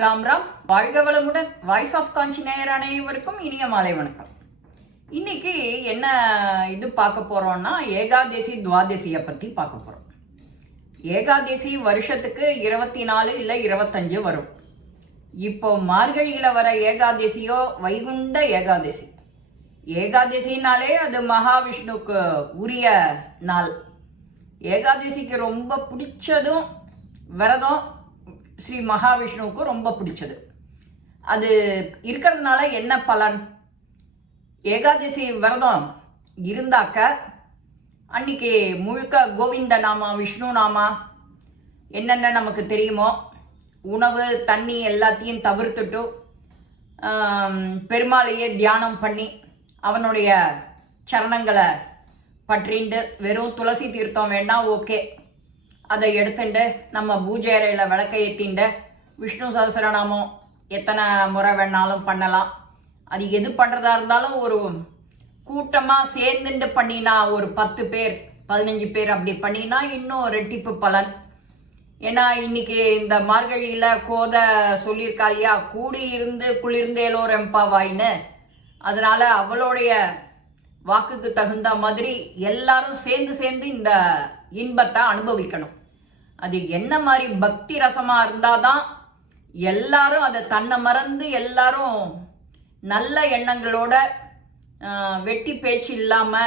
ராம் ராம், வாழ்க வளமுடன். Voice of காஞ்சி நேயர் அனைவருக்கும் இனிய மாலை வணக்கம். இன்னைக்கு என்ன பார்க்க போறோம்னா ஏகாதசி துவாதசியை பத்தி பார்க்க போறோம். ஏகாதசி வருஷத்துக்கு 24 இல்லை 25 வரும். இப்போ மார்கழியில வர ஏகாதசியோ வைகுண்ட ஏகாதசி. ஏகாதசினாலே அது மகாவிஷ்ணுக்கு உரிய நாள். ஏகாதசிக்கு ரொம்ப பிடிச்சதும் விரதம் ஸ்ரீ மகாவிஷ்ணுவுக்கு ரொம்ப பிடிச்சது. அது இருக்கிறதுனால என்ன பலன்? ஏகாதசி விரதம் இருந்தாக்க அன்னைக்கு முழுக்க கோவிந்த நாமா விஷ்ணு நாமா என்னென்ன நமக்கு தெரியுமோ உணவு தண்ணி எல்லாத்தையும் தவிர்த்துட்டு பெருமாளையே தியானம் பண்ணி அவனுடைய சரணங்களை பற்றிண்டு வெறும் துளசி தீர்த்தம் வேண்டாம், ஓகே, அதை எடுத்துட்டு நம்ம பூஜை அறையில் விளக்க ஏற்றிண்டு விஷ்ணு சஹஸ்ரநாமம் எத்தனை முறை வேணாலும் பண்ணலாம். அது எது பண்ணுறதா இருந்தாலும் ஒரு கூட்டமாக சேர்ந்துட்டு பண்ணினா ஒரு 10 பேர் 15 பேர் அப்படி பண்ணினா இன்னும் ரெட்டிப்பு பலன். ஏன்னா இன்னைக்கு இந்த மார்கழியில் கோதை சொல்லியிருக்கா இல்லையா, கூடி இருந்து குளிர்ந்தேலோ ரெம்பாவாயின்னு. அதனால அவளுடைய வாக்குக்கு தகுந்த மாதிரி எல்லாரும் சேர்ந்து இந்த இன்பத்தை அனுபவிக்கணும். அது என்ன மாதிரி பக்தி ரசமா இருந்தாதான் எல்லாரும் அதை தன்னை மறந்து எல்லாரும் நல்ல எண்ணங்களோட வெட்டி பேச்சு இல்லாம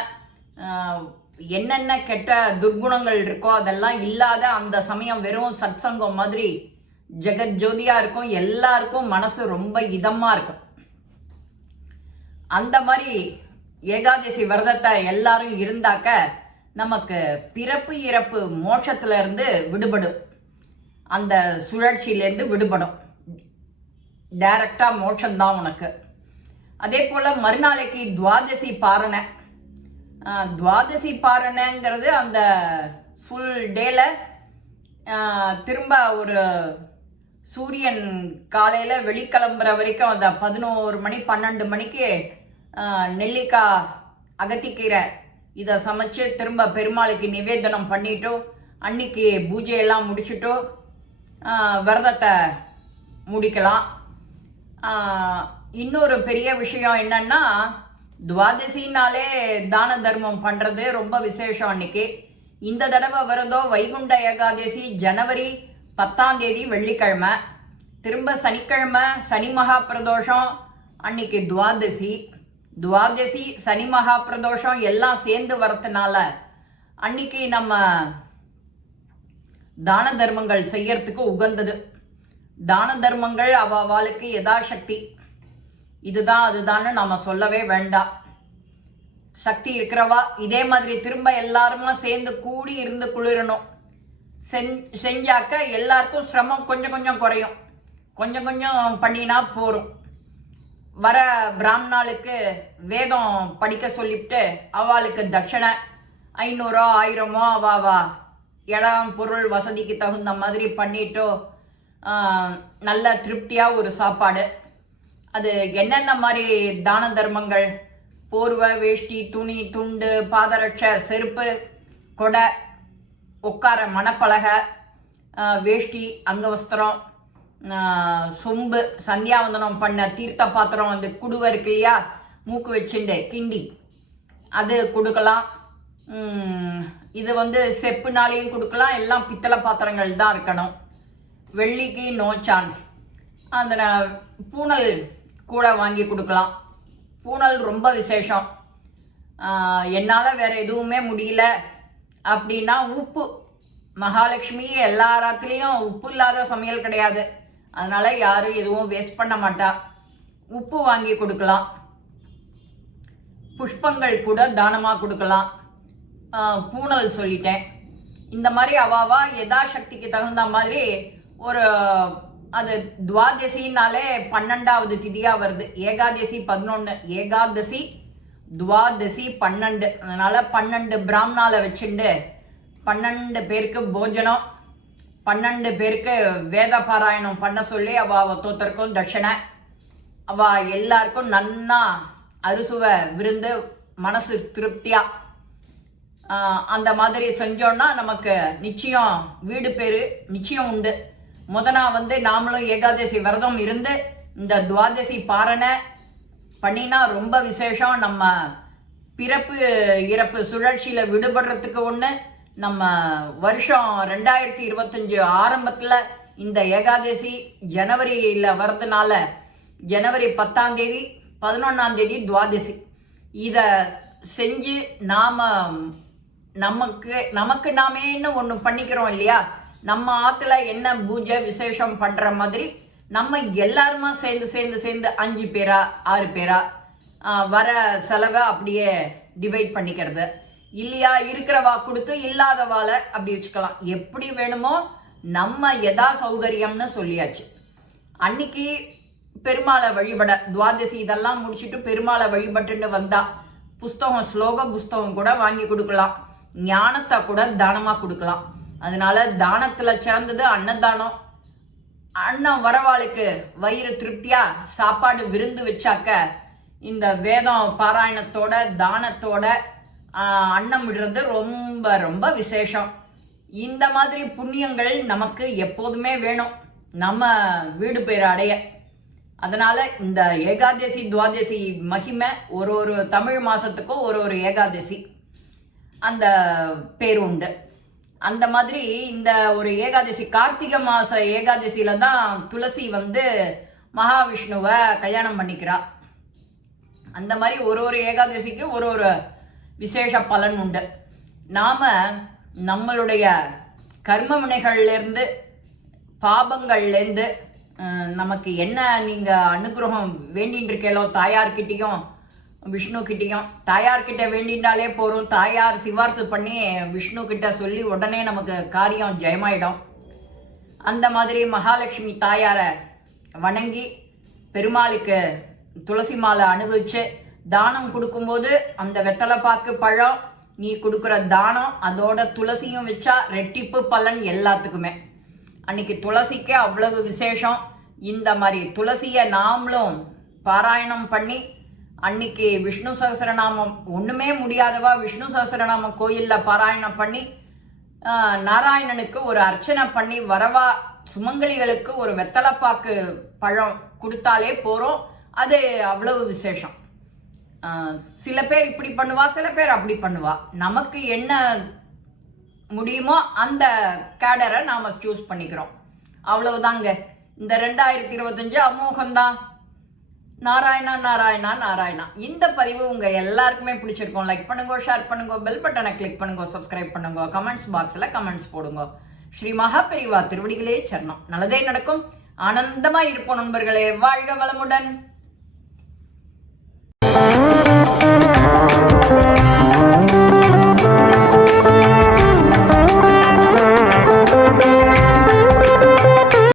என்னென்ன கெட்ட துர்குணங்கள் இருக்கோ அதெல்லாம் இல்லாத அந்த சமயம் வெறும் சத்சங்கம் மாதிரி ஜெகத் ஜோதியா இருக்கும். எல்லாருக்கும் மனசு ரொம்ப இதமா இருக்கும். அந்த மாதிரி ஏகாதசி விரதத்தை எல்லாரும் இருந்தாக்க நமக்கு பிறப்பு இறப்பு மோட்சத்துல இருந்து விடுபடும். அந்த சுழற்சியிலேருந்து விடுபடும். டைரக்டா மோட்சம்தான் உனக்கு. அதே போல மறுநாளைக்கு துவாதசி பாரணை. துவாதசி பாரணைங்கிறது அந்த ஃபுல் டேல திரும்ப ஒரு சூரியன் காலையில் வெளிக்கிளம்புற வரைக்கும் அந்த 11 மணி 12 மணிக்கு நெல்லிக்காய் அகத்திக்கீரை இதை சமைச்சு திரும்ப பெருமாளுக்கு நிவேதனம் பண்ணிட்டு அன்னைக்கு பூஜையெல்லாம் முடிச்சுட்டு விரதத்தை முடிக்கலாம். இன்னொரு பெரிய விஷயம் என்னன்னா, துவாதசினாலே தான தர்மம் பண்ணுறது ரொம்ப விசேஷம். அன்னைக்கு இந்த தடவை விரதம் வைகுண்ட ஏகாதசி ஜனவரி 10ஆம் தேதி வெள்ளிக்கிழமை, திரும்ப சனிக்கிழமை சனி மகா பிரதோஷம், அன்னைக்கு துவாதசி சனி மகா பிரதோஷம் எல்லாம் சேர்ந்து வரதுனால அன்னைக்கு நம்ம தான தர்மங்கள் செய்யறதுக்கு உகந்தது. தான தர்மங்கள் அவளுக்கு யதாசக்தி இதுதான் அதுதான்னு நம்ம சொல்லவே வேண்டாம். சக்தி இருக்கிறவா இதே மாதிரி திரும்ப எல்லாருமா சேர்ந்து கூடி இருந்து குளிரணும். செஞ்சாக்க எல்லாருக்கும் சிரமம் கொஞ்சம் கொஞ்சம் குறையும். கொஞ்சம் கொஞ்சம் பண்ணினா போரும். வர பிராமணாளுக்கு வேதம் படிக்க சொல்லிவிட்டு அவளுக்கு தட்சணை 500 1000 அவாவா இடம் பொருள் வசதிக்கு தகுந்த மாதிரி பண்ணிட்டோ நல்ல திருப்தியாக ஒரு சாப்பாடு. அது என்னென்ன மாதிரி தான தர்மங்கள், போர்வை வேஷ்டி துணி துண்டு பாதரட்சை செருப்பு கொடை உட்கார மணப்பலகை வேஷ்டி அங்கவஸ்திரம் சொம்பு சந்தியாவந்தனம் பண்ண தீர்த்த பாத்திரம் அந்த குடுவை இருக்கு இல்லையா, மூக்கு வச்சுண்டு கிண்டி அது கொடுக்கலாம். இது செப்புனாலையும் கொடுக்கலாம். எல்லாம் பித்தளை பாத்திரங்கள் தான் இருக்கணும். வெள்ளிக்கு நோ சான்ஸ். அந்த பூனல் கூட வாங்கி கொடுக்கலாம். பூனல் ரொம்ப விசேஷம். என்னால் வேற எதுவுமே முடியல அப்படின்னா உப்பு, மகாலட்சுமி எல்லாத்துலேயும் உப்பு இல்லாத சமையல் கிடையாது. அதனால யாரும் எதுவும் வேஸ்ட் பண்ண மாட்டா. உப்பு வாங்கி கொடுக்கலாம். புஷ்பங்கள் கூட தானமாக கொடுக்கலாம். பூனல் சொல்லிட்டேன். இந்த மாதிரி அவாவா யதாசக்திக்கு தகுந்த மாதிரி ஒரு அது துவாதசினாலே 12வது திதியா வருது. ஏகாதசி 11, ஏகாதசி துவாதசி 12. அதனால 12 பிராமணால வச்சுண்டு 12 பேருக்கு போஜனம், 12 பேருக்கு வேத பாராயணம் பண்ண சொல்லி அவ ஒருத்தருக்கும் தட்சணை. அவ எல்லாருக்கும் நன்னா அறுசுவ விருந்து மனசு திருப்தியா அந்த மாதிரி செஞ்சோன்னா நமக்கு நிச்சயம் வீடு பேரு நிச்சயம் உண்டு. முதனா நாமளும் ஏகாதசி விரதம் இருந்து இந்த துவாதசி பாரணை பண்ணினா ரொம்ப விசேஷம். நம்ம பிறப்பு இறப்பு சுழற்சியில விடுபடுறதுக்கு ஒன்று. நம்ம வருஷம் 2025 ஆரம்பத்தில் இந்த ஏகாதசி ஜனவரியில் வர்றதுனால ஜனவரி 10ஆம் தேதி 11ஆம் தேதி துவாதசி. இதை செஞ்சு நமக்கு நாமேன்னு ஒன்று பண்ணிக்கிறோம் இல்லையா? நம்ம ஆற்றுல என்ன பூஜை விசேஷம் பண்ணுற மாதிரி நம்ம எல்லாருமா சேர்ந்து 5 பேரா 6 பேரா வர செலவை அப்படியே டிவைட் பண்ணிக்கிறது இல்லையா? இருக்கிறவா கொடுத்து இல்லாதவாளை அப்படி வச்சுக்கலாம். எப்படி வேணுமோ நம்ம எதா சௌகரியம்னு சொல்லியாச்சு. அன்னைக்கு பெருமாளை வழிபட துவாதசி இதெல்லாம் முடிச்சுட்டு பெருமாளை வழிபட்டுன்னு வந்தா புஸ்தகம் ஸ்லோக புஸ்தகம் கூட வாங்கி கொடுக்கலாம், ஞானத்தை கூட தானமாக கொடுக்கலாம். அதனால தானத்தில் சேர்ந்தது அன்னதானம். அன்னம் வரவாளுக்கு வயிறு திருப்தியா சாப்பாடு விருந்து வச்சாக்க இந்த வேதம் பாராயணத்தோட தானத்தோட அன்னம் விடுறது ரொம்ப ரொம்ப விசேஷம். இந்த மாதிரி புண்ணியங்கள் நமக்கு எப்போதுமே வேணும் நம்ம வீடு பேர் அடைய. அதனால இந்த ஏகாதசி துவாதசி மகிமை ஒரு தமிழ் மாசத்துக்கும் ஒரு ஏகாதசி அந்த பேர் உண்டு. அந்த மாதிரி இந்த ஒரு ஏகாதசி கார்த்திகை மாச ஏகாதசியில தான் துளசி மகாவிஷ்ணுவை கல்யாணம் பண்ணிக்கிறா. அந்த மாதிரி ஒரு ஏகாதசிக்கு ஒரு விசேஷ பலன் உண்டு. நாம நம்மளுடைய கர்ம வினைகள்லேருந்து பாபங்கள்லேருந்து நமக்கு என்ன நீங்க அனுகிரகம் வேண்டின்னு இருக்கேளோ தாயார்கிட்டையும் விஷ்ணு கிட்டையும். தாயார்கிட்ட வேண்டினாலே போறோம், தாயார் சிபார்சு பண்ணி விஷ்ணு கிட்ட சொல்லி உடனே நமக்கு காரியம் ஜெயமாயிடும். அந்த மாதிரி மகாலட்சுமி தாயாரை வணங்கி பெருமாளுக்கு துளசி மாலை அனுபவிச்சு தானம் கொடுக்கும்போது அந்த வெத்தலைப்பாக்கு பழம் நீ கொடுக்குற தானம் அதோட துளசியும் வச்சா ரெட்டிப்பு பலன் எல்லாத்துக்குமே. அன்னைக்கு துளசிக்கே அவ்வளவு விசேஷம். இந்த மாதிரி துளசியை நாமளும் பாராயணம் பண்ணி அன்னைக்கு விஷ்ணு சஹஸ்ரநாமம் ஒண்ணுமே முடியாதவா விஷ்ணு சஹஸ்ரநாமம் கோயில்ல பாராயணம் பண்ணி நாராயணனுக்கு ஒரு அர்ச்சனை பண்ணி வரவா சுமங்கலிகளுக்கு ஒரு வெத்தலைப்பாக்கு பழம் கொடுத்தாலே போறோம். அது அவ்வளவு விசேஷம். சில பேர் இப்படி பண்ணுவா, சில பேர் அப்படி பண்ணுவா. நமக்கு என்ன முடியுமோ அந்த கேடரை நாம சூஸ் பண்ணிக்கிறோம். அவ்வளவுதாங்க. இந்த 2025 அமோகம்தான். நாராயணா நாராயணா நாராயணா. இந்த பதிவு உங்க எல்லாருக்குமே பிடிச்சிருக்கும். லைக் பண்ணுங்க, ஷேர் பண்ணுங்க, பெல் பட்டனை கிளிக் பண்ணுங்க, சப்ஸ்கிரைப் பண்ணுங்க, கமெண்ட்ஸ் பாக்ஸ்ல கமெண்ட்ஸ் போடுங்க. ஸ்ரீ மகாபெரிவா திருவடிகளே சரணம். நல்லதே நடக்கும். ஆனந்தமா இருப்போம் நண்பர்களே. வாழ்க வளமுடன்.